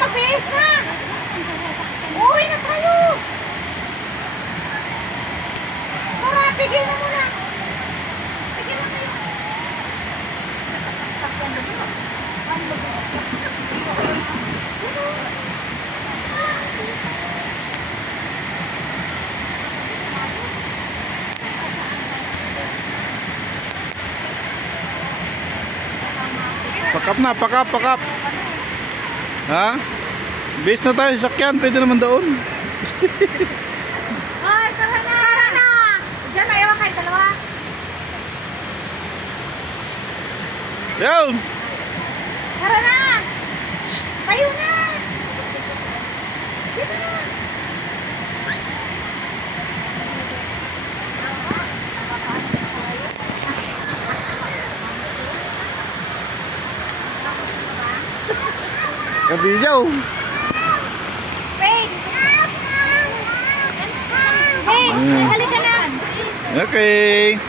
magbihis na! Uwi na tayo! Tara, tigil na muna! Tigil na tayo! Pakap na, pakap. Ha? Base na tayo sa sakyan, pwede naman doon. Ay, tara na! Tara na! Diyan, ayaw kayo dalawa. Yun! Tara na! Tayo na! Dito na! Kabiyaw! Wait! Hey! Halika na! Okay!